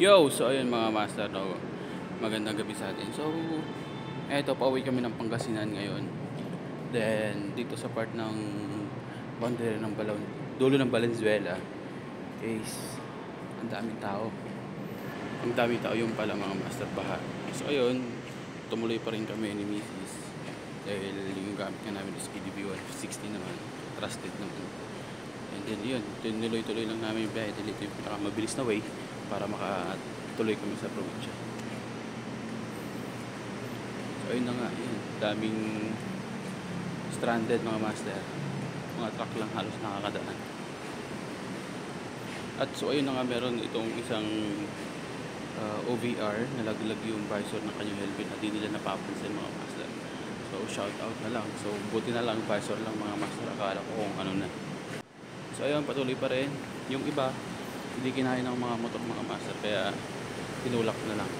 Yo! So ayun mga master, no, magandang gabi sa atin. So eto, pauwi kami ng Pangasinan ngayon. Then dito sa part ng boundary ng dulo ng Valenzuela is ang daming tao. Ang daming tao yung pala mga master, baha. So ayun, tumuloy pa rin kami ni Mrs. Dahil yung gamit nga namin is KDB 160 naman, trusted naman. And then yun, tinuloy-tuloy lang namin yung biyahe dahil ito yung pinakamabilis na way para makatuloy kami sa probinsya. So ayun na nga, yun, daming stranded mga master. Mga truck lang halos nakakadaan. At so ayun na nga, meron itong isang OVR, nalaglag yung visor ng kanyang helmet na di nila napapansin mga master. So shout out na lang. So buti na lang visor lang mga master, akala ko kung ano na. So ayun, patuloy pa rin. Yung iba, hindi kinain ng mga motor mga master, kaya tinulak na lang.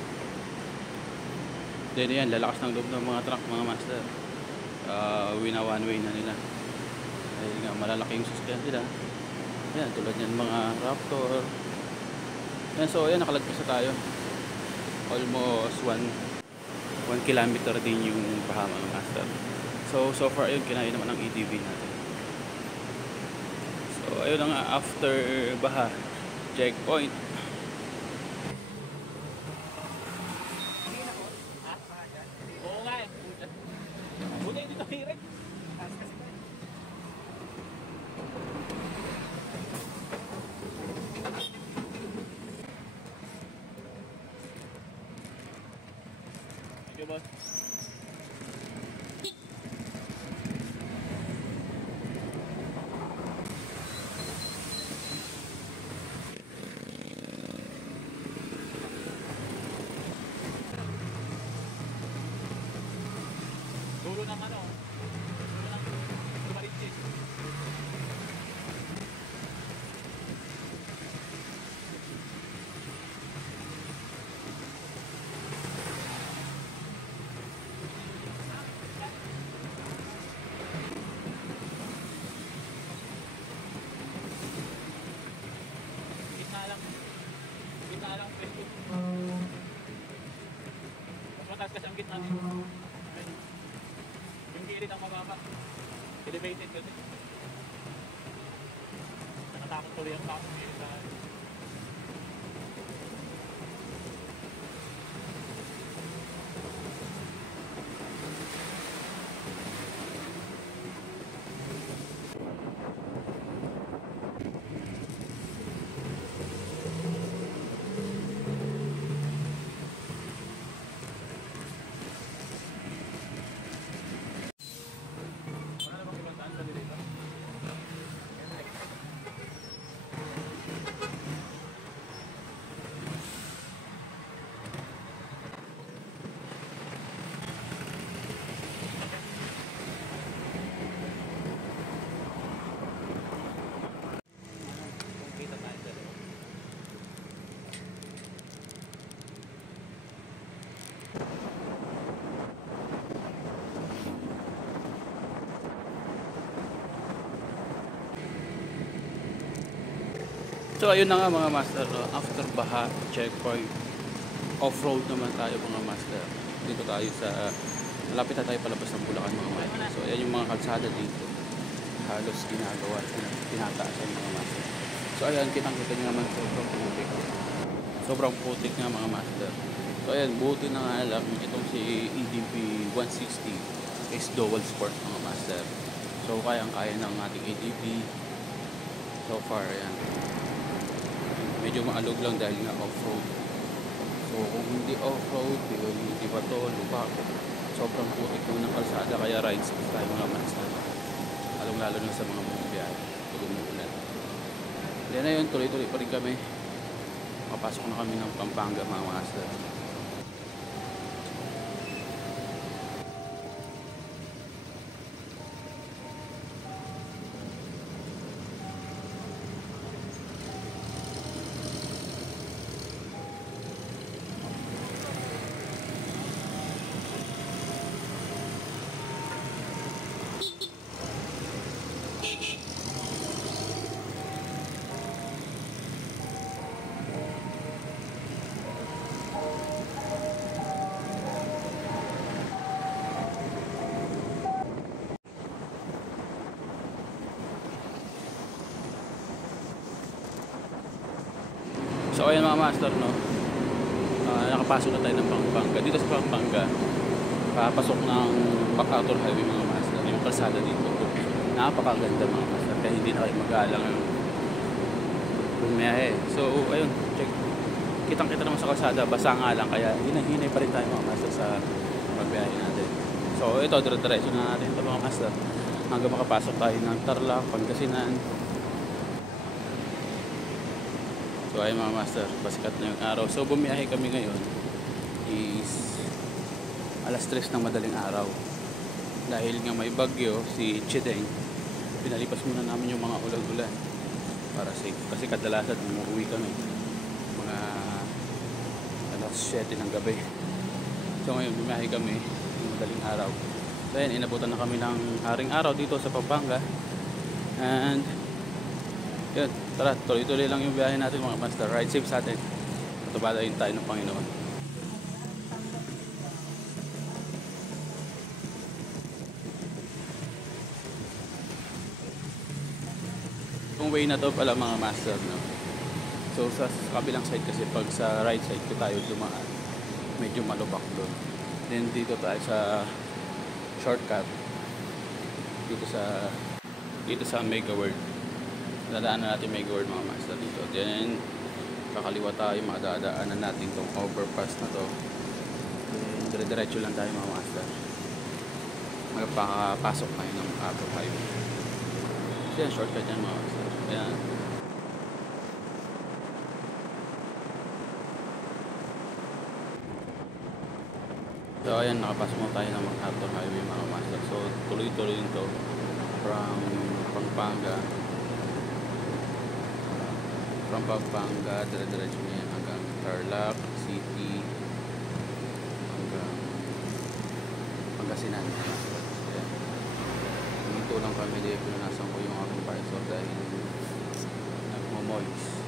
Then yan, lalakas ng loob ng mga truck mga master. Wina one way na nila. Dahil nga malalaki yung sasakyan nila. Yan, tulad yan mga Raptor. Yan, so ayan, nakalagpas na tayo. Almost 1 kilometer din yung baha mga master. So far ayun, kinain naman ang EDV natin. So ayun na nga, after baha, checkpoint. Oo nga eh. Buti dito hirik. Thank you, boss. Dulo ng ano? Dulo ng Dumaritchis. Gitna lang Facebook. Mas mataas kasi ang gitna dito. Yung gilid ang mababa. Elevated kasi. Nakatakot tuloy ang tao. Wala namang ibang daan sa dito. Kita tayo sa dito. So ayun na nga mga master, no? After baha, checkpoint, off-road naman tayo mga master. Dito tayo sa, malapit na tayo palabas ng Bulacan mga master. So ayan yung mga kalsada dito, halos ginagawa, tinataasan mga master. So ayan, kitang-kita nyo naman, sobrang putik. Sobrang putik nga mga master. So ayan, buti na nga lang itong si EDP 160 is dual sport mga master. So kayang-kaya ng ating EDP. So far, ayan. Medyo maalog lang dahil nga off-road. So kung hindi off-road, hindi ba to lupa, sobrang putik naman ng kalsada, kaya ride safe tayo mga master. Lalo na sa mga bumibiyahe, tulog ng ulan. Then ayun, tuloy-tuloy pa rin kami. Papasok na kami ng Pampanga mga master. So ayan mga master, no? Nakapasok na tayo ng Pampanga. Dito sa Pampanga, papasok ng MacArthur Highway mga master. Yung kalsada dito. Napakaganda mga master. Kaya hindi na kayo mag-aalang bumiyahe. So ayun, check. Kitang-kita naman sa kalsada. Basa nga lang. Kaya hinay-hinay pa rin tayo mga master sa pagbiyahe natin. So ito, dire-diretso na natin ito mga master. Hanggang makapasok tayo ng Tarlac, Pangasinan. So ay mga master, basikat na yung araw. So bumiyahe kami ngayon is alas 3 ng madaling araw. Dahil nga may bagyo, si Chideng, pinalipas muna namin yung mga ulan-ulan para safe. Kasi kadalasan umuwi kami mga alas 7 ng gabi. So ngayon bumiyahe kami yung madaling araw. So ayan, inabutan na kami ng haring araw dito sa Pampanga. And yun, tara, tuloy-tuloy lang yung biyahe natin mga master. Ride safe sa atin. Patubadayin tayo ng Panginoon. Yung way na to pala mga master, no? So sa kabilang side kasi pag sa right side ko tayo dumaan, medyo malubak doon. Then dito tayo sa shortcut dito sa Mega World. Dadaanan natin Mega World mga master dito. Then kakaliwa tayo, madadaanan natin tong overpass na to. Then dire-diretso lang tayo mga master. Magpapasok tayo ng MacArthur Highway. So yan, shortcut yan mga master. Ayan. So ayan, nakapasok mo tayo ng MacArthur Highway mga master. So tuloy-tuloy ito from Pampanga, dire-diretso niya hanggang Tarlac City, hanggang Pangasinan. Ayan. Dito lang kami dito, pinasan ko yung aking parcel dahil nagmo-moist.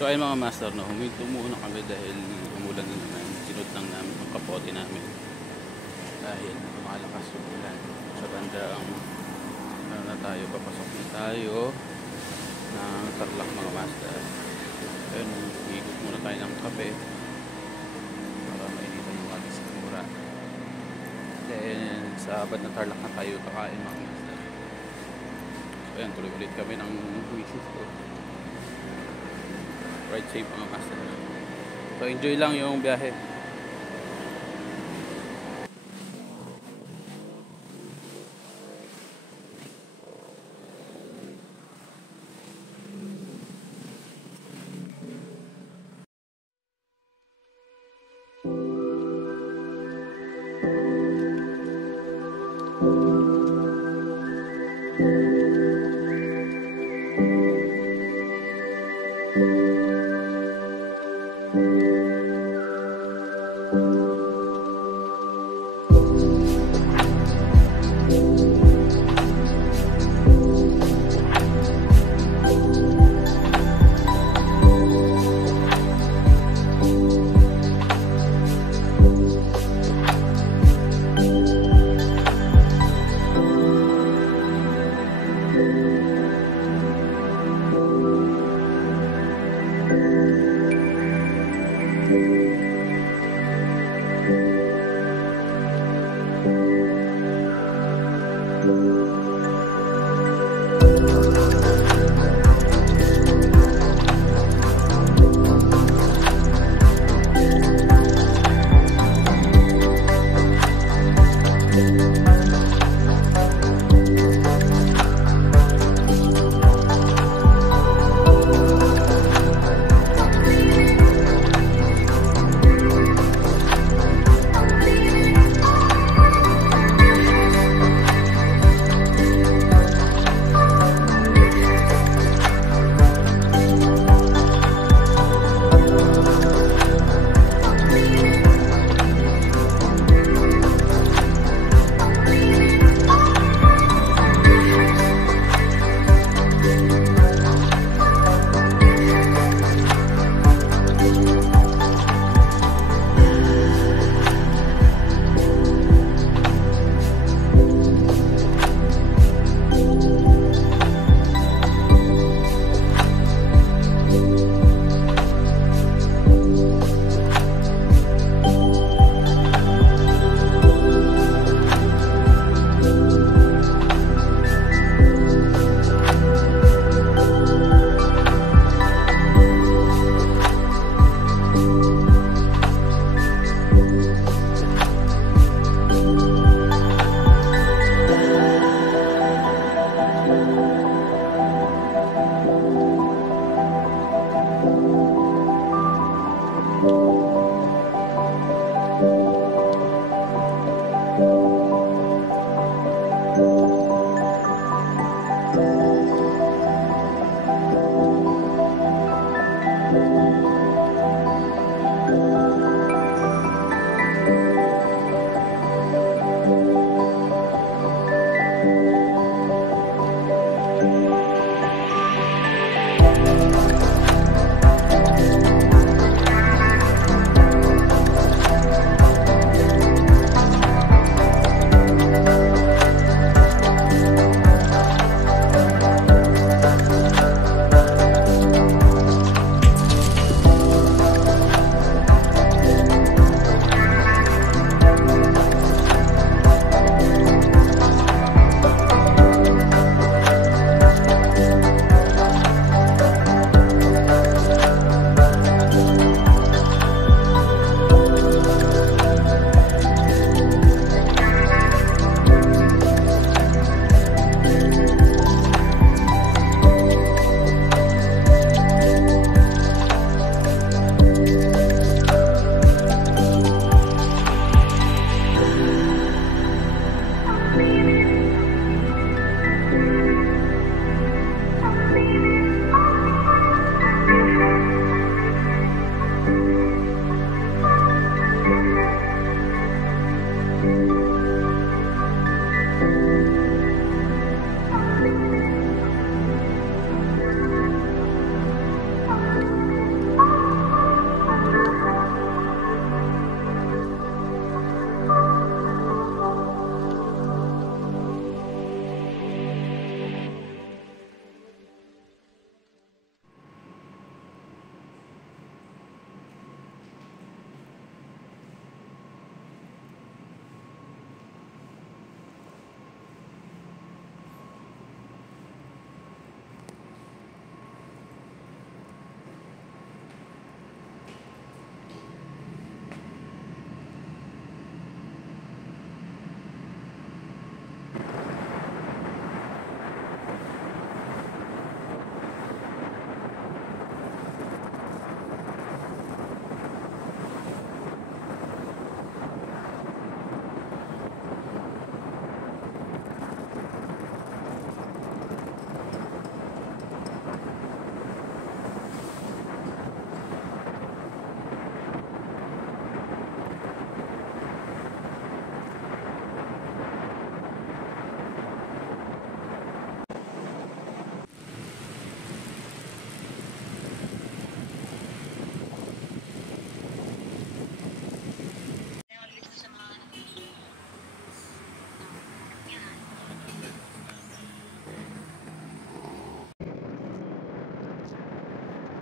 So ayun mga master, no, huminto muna kami dahil umulan na naman. Sinod lang namin yung kapote namin. Dahil lumalakas yung ulan. Sa bandang ano na tayo, papasok na tayo ng Tarlac mga master. Ayun, higop muna tayo ng kape para mainitan yung ating sikmura. Then sa bandang Tarlac na tayo kakain mga master. So ayun, tuloy ulit kami ng misis ko. Ride safe mga master. So enjoy lang yung biyahe.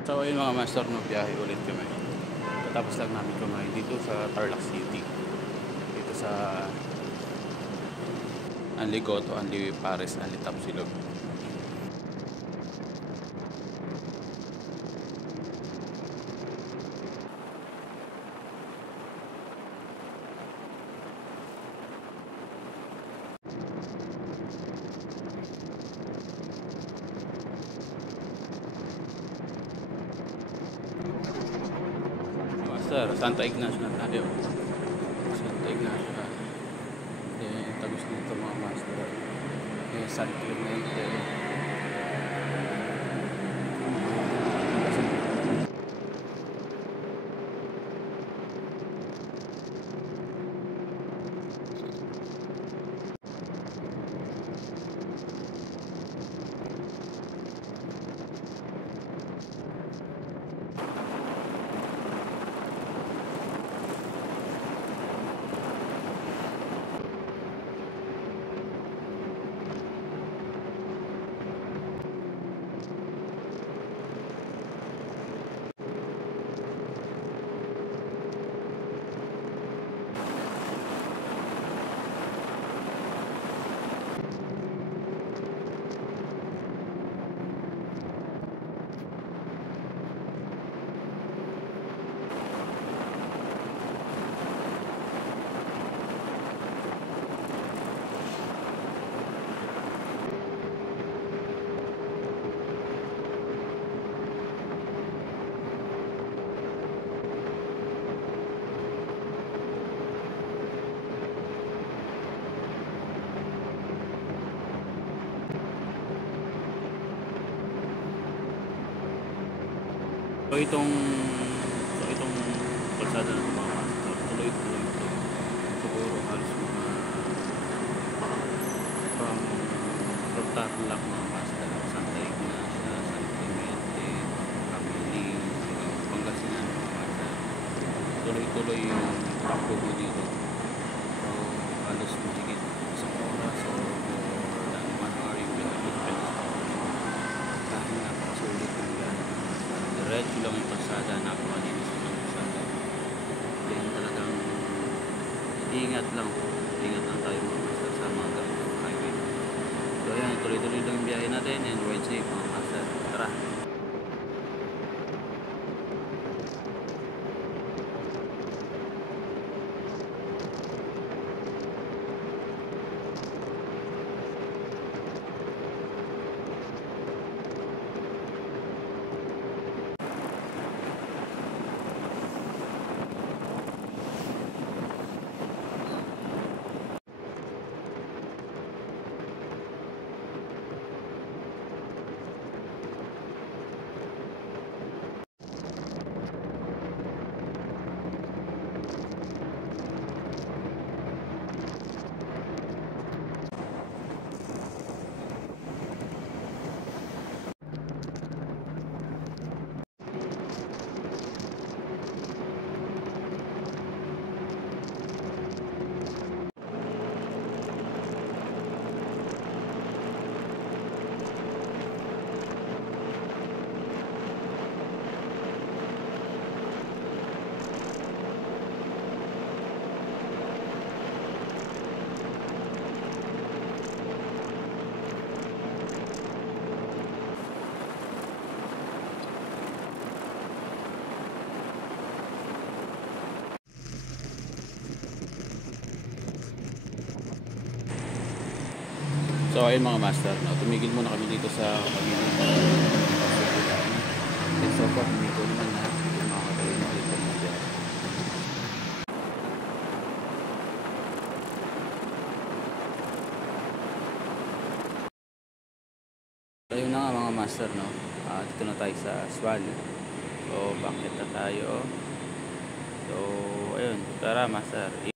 So ayun mga master, no, biyahe ulit kami. Tapos lang namin kumain dito sa Tarlac City. Dito sa Anli Goto, Anli Pares, Anli Tapsilog. Master, Santa Ignacio na tayo. Santa Ignacio na. Tapos nito mga master. San Clemente. So itong kalsada ng mga master, tuloy-tuloy ito. Siguro halos mga from Tarlac mga master, Santa Ignacia, San Clemente, Camili, Pangasinan mga master. Tuloy-tuloy yung takbo ko dito. So halos mahigit isang oras o more than 1 hour yung pinag-depends dahil napakasulit yung yan. Diretso lang yung kalsada, napakalinis yung kalsada. Then talagang ingat lang tayo mga master sa mga ganitong highway. So ayan, tuloy-tuloy lang yung biyahe natin and ride safe mga master. Tara! So ayun mga master, no, tumigil muna kami dito sa community. And so far, hindi ko naman na makakatuloy na ulit kami dyan. Ayun na nga mga master, no, dito na tayo sa Aswal. So bakit na tayo? So ayun, tara master.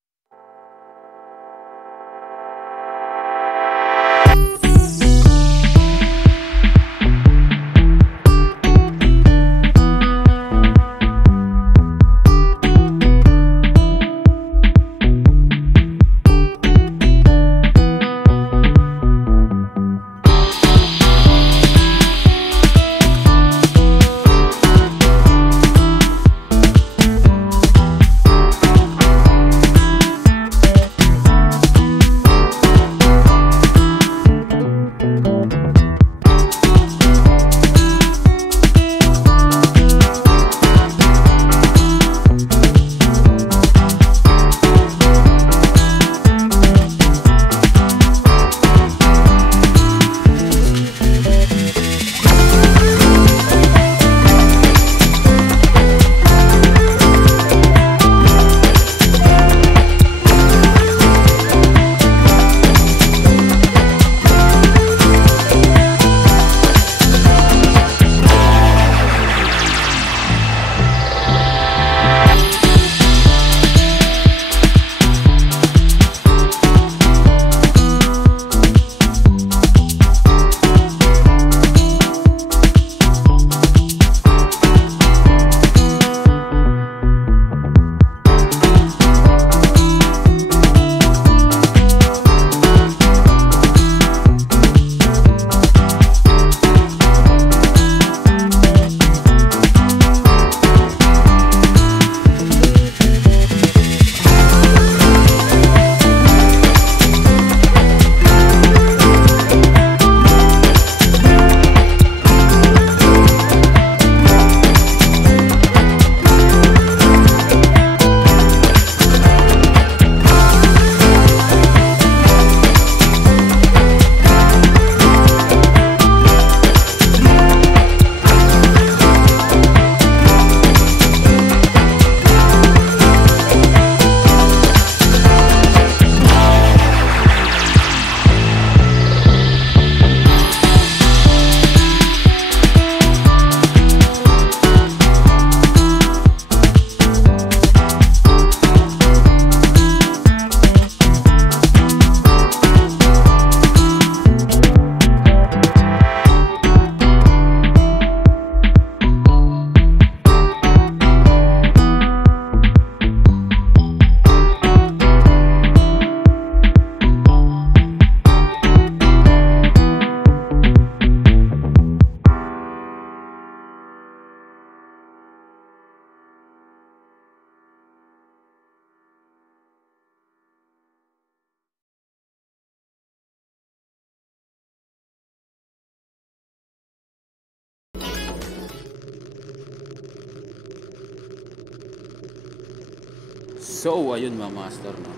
So, ayun mga master, no?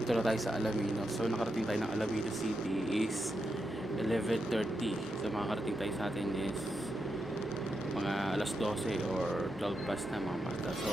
Dito na tayo sa Alamino. So, nakarating tayo ng Alamino City is 11:30. So, makakarating tayo sa atin is mga alas 12 or 12 past na mga master. So,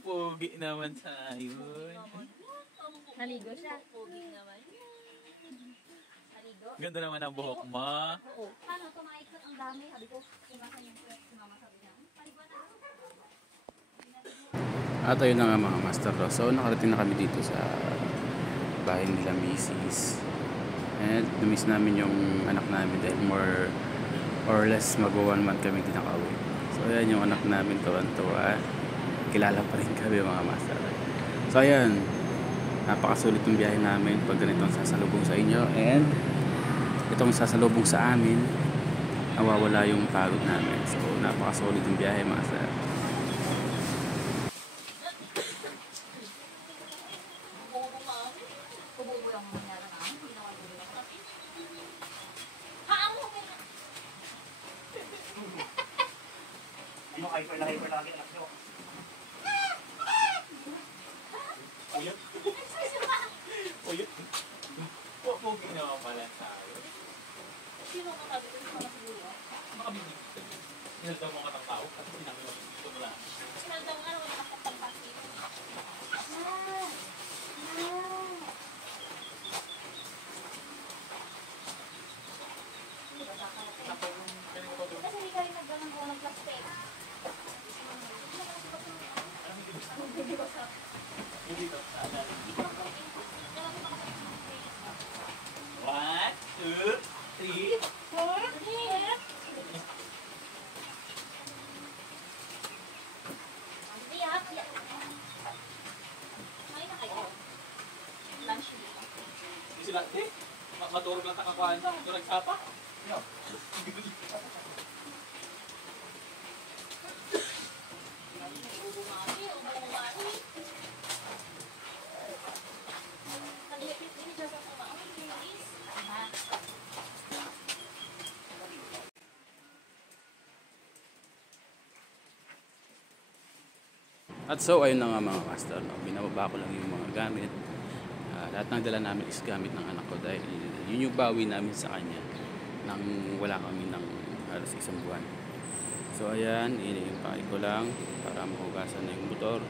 Pogi naman tayo. Naligo siya. Pogi naman. Naligo? Ganda naman ang buhok mo. Oo. Paano tumaikot ang dami? Sabi ko, kumasan yung press. Mama sabi niya, paligo na. at ayun na nga mga master. So, nakarating na kami dito sa bahay nila Mrs. And na-miss namin yung anak namin dahil more or less mag-1 month kami din nakauwi. So, ayan yung anak namin, tuwan-tuwa. Kilala pa rin kami mga master. So, ayan. Napakasulit yung biyahe namin pag ganito ang sasalubong sa inyo. And itong sasalubong sa amin, nawawala yung pagod namin. So, napakasulit yung biyahe mga sir. Hyper lagi anak nyo. Uyot. Uyot. Pogi naman pala tayo. Sino ka sabi ko sa mga siguro? Makabibig. Inaldaw mo ka ng tao at pinangin mo dito mo lang. Sinaldaw nga naman yung nakapagpasi. Kasi hindi ka rin nagganang ko ng plastic. Hindi to. 1, 2, 3, 4. Sila, maturog lang takakuhan sa turag sapa. At so, ayun na nga mga master. No? Binababa ko lang yung mga gamit. Lahat ng dala namin is gamit ng anak ko dahil yun yung bawi namin sa kanya nang wala kami ng halos isang buwan. So ayan, iniimpake ko lang para mahugasan na yung motor.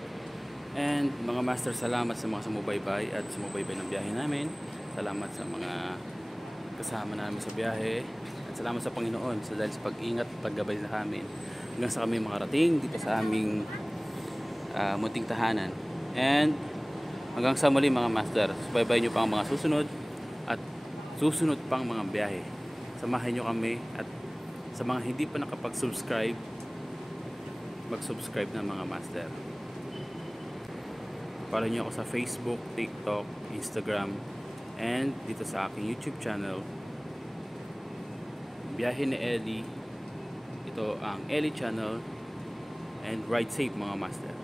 And mga master, salamat sa mga sumubaybay at sumubaybay ng biyahe namin. Salamat sa mga kasama namin sa biyahe. At salamat sa Panginoon dahil sa pag-ingat at paggabay sa amin hanggang sa kami makarating dito sa aming munting tahanan. And hanggang sa muli mga master, subaybayin nyo pa ang mga susunod at susunod pang mga biyahe. Samahan nyo kami at sa mga hindi pa nakapag-subscribe, mag-subscribe na mga master. Follow nyo ako sa Facebook, TikTok, Instagram, and dito sa aking YouTube channel, Biyahe ni Ellie. Ito ang Ellie channel, and ride safe mga master.